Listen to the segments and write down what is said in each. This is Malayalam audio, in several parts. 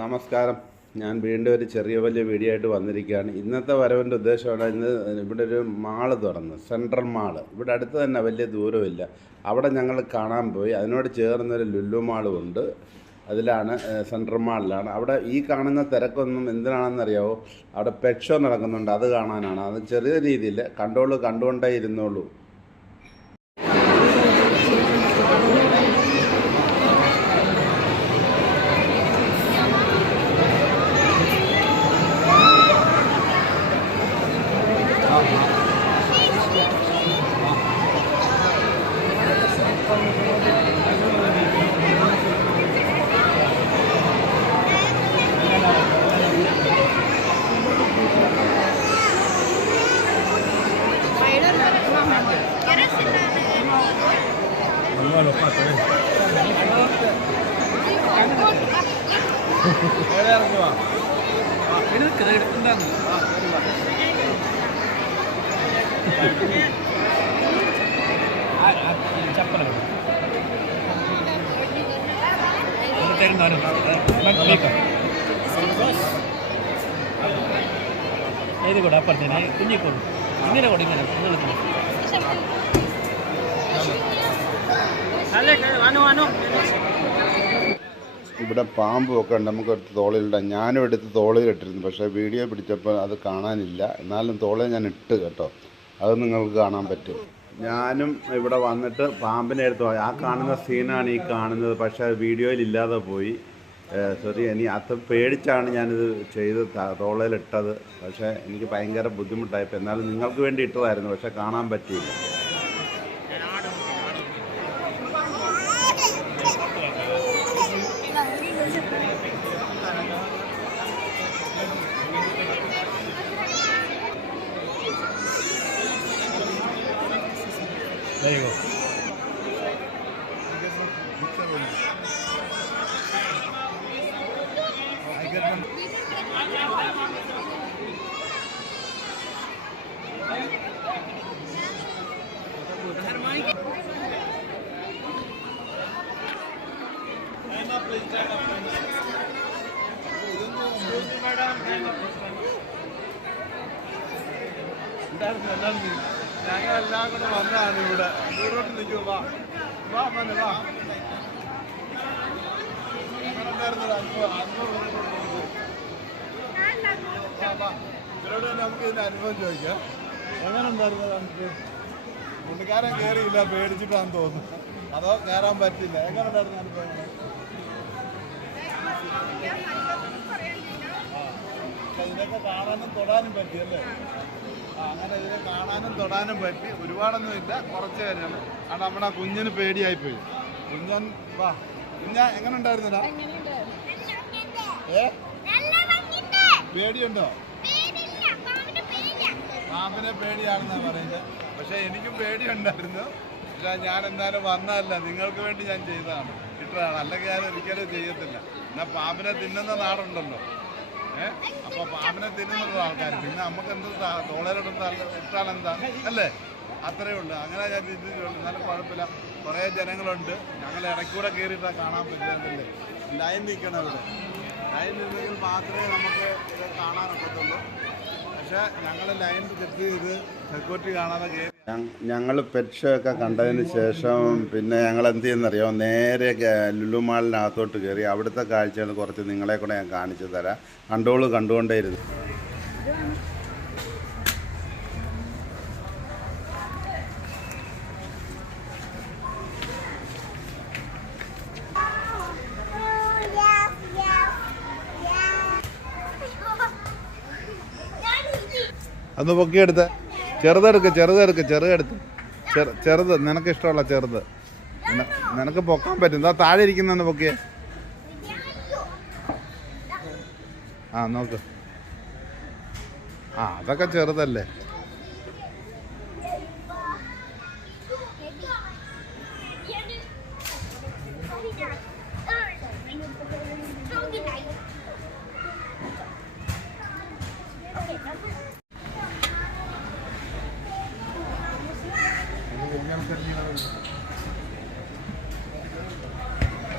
നമസ്കാരം. ഞാൻ വീണ്ടും ഒരു വലിയ വീഡിയോ ആയിട്ട് വന്നിരിക്കുകയാണ്. ഇന്നത്തെ വരവിൻ്റെ ഉദ്ദേശമാണ് ഇന്ന് ഇവിടെ ഒരു മാള് തുറന്നു, സെൻട്രൽ മാള്. ഇവിടെ അടുത്ത് തന്നെ, വലിയ ദൂരമില്ല. അവിടെ ഞങ്ങൾ കാണാൻ പോയി. അതിനോട് ചേർന്നൊരു ലുലു മാളും ഉണ്ട്. അതിലാണ്, സെൻട്രൽ മാളിലാണ്. അവിടെ ഈ കാണുന്ന തിരക്കൊന്നും എന്തിനാണെന്നറിയാവോ? അവിടെ പെറ്റ് ഷോ നടക്കുന്നുണ്ട്, അത് കാണാനാണ്. അത് ചെറിയ രീതിയിൽ കണ്ടുകൊണ്ടേ ഇരുന്നോളൂ. ഇത് കൂടെ അപ്പുറത്തേനെ കുഞ്ഞിക്കോളൂ, ഇങ്ങനെ കൂടെ ഇങ്ങനെ ഇവിടെ പാമ്പൊക്കെ ഉണ്ട്, നമുക്കെടുത്ത് തോളിലിടാം. ഞാനും എടുത്ത് തോളിലിട്ടിരുന്നു, പക്ഷേ വീഡിയോ പിടിച്ചപ്പോൾ അത് കാണാനില്ല. എന്നാലും തോളിൽ ഞാൻ ഇട്ട് കേട്ടോ, അത് നിങ്ങൾക്ക് കാണാൻ പറ്റും. ഞാനും ഇവിടെ വന്നിട്ട് പാമ്പിനെ എടുത്ത് പോയി. ആ കാണുന്ന സീനാണ് ഈ കാണുന്നത്, പക്ഷേ വീഡിയോയിൽ ഇല്ലാതെ പോയി. സോറി, അത് പേടിച്ചാണ് ഞാനിത് ചെയ്ത് തോളയിലിട്ടത്. പക്ഷേ എനിക്ക് ഭയങ്കര ബുദ്ധിമുട്ടായിപ്പോൾ. എന്നാലും നിങ്ങൾക്ക് വേണ്ടി ഇട്ടതായിരുന്നു, പക്ഷേ കാണാൻ പറ്റിയില്ല. There you go. ഞങ്ങളെല്ലാം കൂടെ വന്നതാണ് ഇവിടെ. ദൂരോട്ട് നിൽക്കും. വാ വാ മോനെ വാ. ഇവരോട് നമുക്ക് ഇതിൻ്റെ അനുഭവം ചോദിക്കാം. എങ്ങനെ ഉണ്ടായിരുന്നു നമുക്ക്? പുള്ളിക്കാരൻ കയറിയില്ല, പേടിച്ചിട്ടാന്ന് തോന്നുന്നു. അതോ കയറാൻ പറ്റില്ല? എങ്ങനെ ഉണ്ടായിരുന്നു അനുഭവങ്ങൾ? ഇതൊക്കെ കാണാനും തൊടാനും പറ്റിയല്ലേ? അങ്ങനെ ഇതിനെ കാണാനും തൊടാനും പറ്റി. ഒരുപാടൊന്നും ഇല്ല, കുറച്ച് കാര്യമാണ്. കാരണം നമ്മുടെ ആ കുഞ്ഞിന് പേടിയായിപ്പോയി. കുഞ്ഞൻ വാ. കുഞ്ഞ എങ്ങനെ ഉണ്ടായിരുന്നില്ല? പേടിയുണ്ടോ? പാമ്പിനെ പേടിയാണെന്നാണ് പറയുന്നത്. പക്ഷെ എനിക്കും പേടിയുണ്ടായിരുന്നു. പക്ഷെ ഞാൻ എന്തായാലും വന്നതല്ല, നിങ്ങൾക്ക് വേണ്ടി ഞാൻ ചെയ്തതാണ്, ഇട്ടതാണ്. അല്ലെങ്കിൽ ഞാൻ ഒരിക്കലും ചെയ്യത്തില്ല. എന്നാൽ പാമ്പിനെ തിന്നുന്ന നാടുണ്ടല്ലോ. അപ്പോൾ പാമ്പിനെ തിന്നുന്നുള്ള ആൾക്കാർ പിന്നെ നമുക്ക് എന്ത് തോളയിലിടുന്ന ഇട്ടാലെന്താ അല്ലേ? അത്രയേ ഉള്ളൂ. അങ്ങനെ ഞാൻ ചിന്തിച്ചുള്ളൂ. എന്നാലും കുഴപ്പമില്ല, കുറേ ജനങ്ങളുണ്ട്. ഞങ്ങൾ ഇടയ്ക്കൂടെ കയറിയിട്ടാണ് കാണാൻ പറ്റുന്നില്ലേ. ലൈൻ നിൽക്കണം ഇവിടെ. ലൈൻ നിന്നെങ്കിൽ മാത്രമേ നമുക്ക് ഇത് കാണാനൊക്കത്തുള്ളൂ. പക്ഷേ ഞങ്ങൾ ലൈൻ ചെക്ക് ചെയ്ത് സെക്യൂരിറ്റി കാണാതെ കയറി. ഞങ്ങൾ പെറ്റ് ഷോ ഒക്കെ കണ്ടതിന് ശേഷം പിന്നെ ഞങ്ങൾ എന്ത് ചെയ്യുന്നറിയോ, നേരെ ലുലു മാളിനകത്തോട്ട് കയറി. അവിടുത്തെ കാഴ്ചകൾ കുറച്ച് നിങ്ങളെ കൂടെ ഞാൻ കാണിച്ചു തരാം. കണ്ടുകൊണ്ടേയിരുന്നു. അന്ന് പൊക്കിയെടുത്ത് ചെറുതെടുത്ത് ചെറുത് നിനക്ക് ഇഷ്ടമുള്ള ചെറുത് നിനക്ക് പൊക്കാൻ പറ്റും. എന്താ താഴെ ഇരിക്കുന്ന പൊക്കിയേ? ആ നോക്ക്. ആ അതൊക്കെ ചെറുതല്ലേ.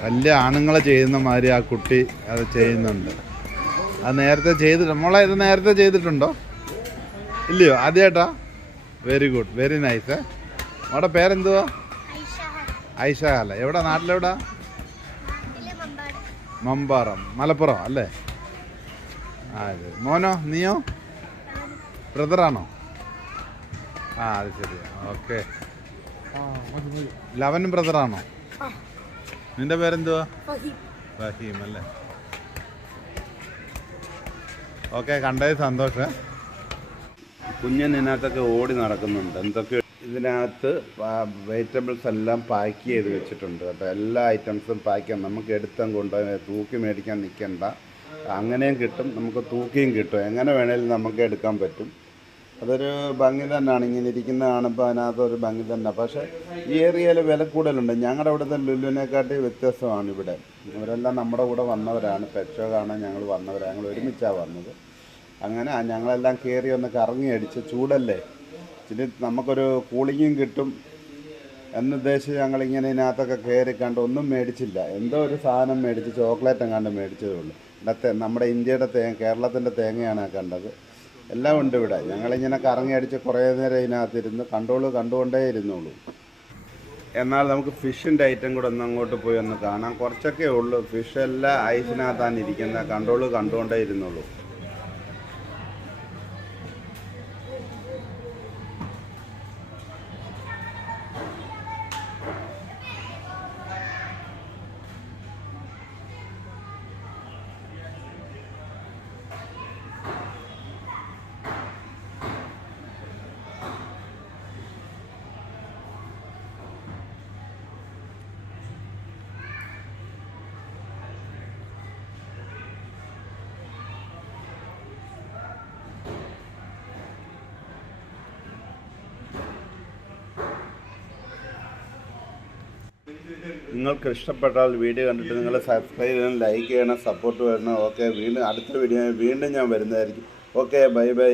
വലിയ ആണുങ്ങൾ ചെയ്യുന്ന മാതിരി ആ കുട്ടി അത് ചെയ്യുന്നുണ്ട്. അത് നേരത്തെ ചെയ്തിട്ട് മോളെ ഇത് നേരത്തെ ചെയ്തിട്ടുണ്ടോ ഇല്ലയോ? ആദ്യമായിട്ടാ? Very good, very nice. മോടെ പേരെന്തുവാ? ഐഷ അല്ല. എവിടെ? നാട്ടിലെവിടാ? മമ്പാറം, മലപ്പുറം അല്ലേ? ആ ഇത് മോനോ? നീയോ? ബ്രദറാണോ? ആ അത് ശരിയാ. ഓക്കെ. ലവനും ബ്രദറാണോ? നിന്റെ പേരെന്തുവാ? ഫഹീം അല്ലേ? ഓക്കെ, കണ്ടത് സന്തോഷം. കുഞ്ഞൻ ഇതിനകത്തൊക്കെ ഓടി നടക്കുന്നുണ്ട്. എന്തൊക്കെ ഇതിനകത്ത് വെജിറ്റബിൾസ് എല്ലാം പാക്ക് ചെയ്ത് വെച്ചിട്ടുണ്ട് കേട്ടോ. എല്ലാ ഐറ്റംസും പാക്ക് ചെയ്യാം. നമുക്ക് എടുത്തും കൊണ്ടുപോയി തൂക്കി മേടിക്കാൻ നിൽക്കണ്ട. അങ്ങനെയും കിട്ടും, നമുക്ക് തൂക്കിയും കിട്ടും. എങ്ങനെ വേണേലും നമുക്ക് എടുക്കാൻ പറ്റും. അതൊരു ഭംഗി തന്നെയാണ്. ഇങ്ങനെ ഇരിക്കുന്ന കാണുമ്പോൾ അതിനകത്തൊരു ഭംഗി തന്നെ. പക്ഷേ ഈ ഏരിയയിൽ വില കൂടുതലുണ്ട്. ഞങ്ങളുടെ ഇവിടുത്തെ ലുലുവിനെക്കാട്ടി വ്യത്യസ്തമാണ് ഇവിടെ. ഇവരെല്ലാം നമ്മുടെ കൂടെ വന്നവരാണ്. പെറ്റ്ഷോ കാണാൻ ഞങ്ങൾ വന്നവരാണ്. ഞങ്ങൾ ഒരുമിച്ചാണ് വന്നത്. അങ്ങനെ ഞങ്ങളെല്ലാം കയറി ഒന്ന് കറങ്ങി അടിച്ച്, ചൂടല്ലേ, ഇച്ചിരി നമുക്കൊരു കൂളിങ്ങും കിട്ടും എന്നുദ്ദേശിച്ച് ഞങ്ങളിങ്ങനെ ഇതിനകത്തൊക്കെ കയറി കണ്ട് ഒന്നും മേടിച്ചില്ല. എന്തോ ഒരു സാധനം മേടിച്ച്, ചോക്ലേറ്റ് എങ്ങാണ്ട് മേടിച്ചതേ ഉള്ളൂ. ഇവിടെ നമ്മുടെ ഇന്ത്യയുടെ കേരളത്തിൻ്റെ തേങ്ങയാണ് കണ്ടത്. എല്ലാം ഉണ്ട് ഇവിടെ. ഞങ്ങളിങ്ങനെ കറങ്ങി അടിച്ച് കുറേ നേരം ഇതിനകത്തിരുന്ന് കണ്ടുകൊണ്ടേ ഇരുന്നുള്ളൂ. എന്നാൽ നമുക്ക് ഫിഷിൻ്റെ ഐറ്റം കൂടെ ഒന്ന് അങ്ങോട്ട് പോയി ഒന്ന് കാണാം. കുറച്ചൊക്കെ ഉള്ളൂ. ഫിഷെല്ലാം ഐസിനകത്താണ് ഇരിക്കുന്നത്. കണ്ടുകൊണ്ടേ ഇരുന്നുള്ളൂ. നിങ്ങൾക്ക് ഇഷ്ടപ്പെട്ടാൽ വീഡിയോ കണ്ടിട്ട് നിങ്ങൾ സബ്സ്ക്രൈബ് ചെയ്യണം, ലൈക്ക് ചെയ്യണം, സപ്പോർട്ട് ചെയ്യണം. ഓക്കെ, അടുത്ത വീഡിയോ വീണ്ടും ഞാൻ വരുന്നതായിരിക്കും. Okay, bye bye.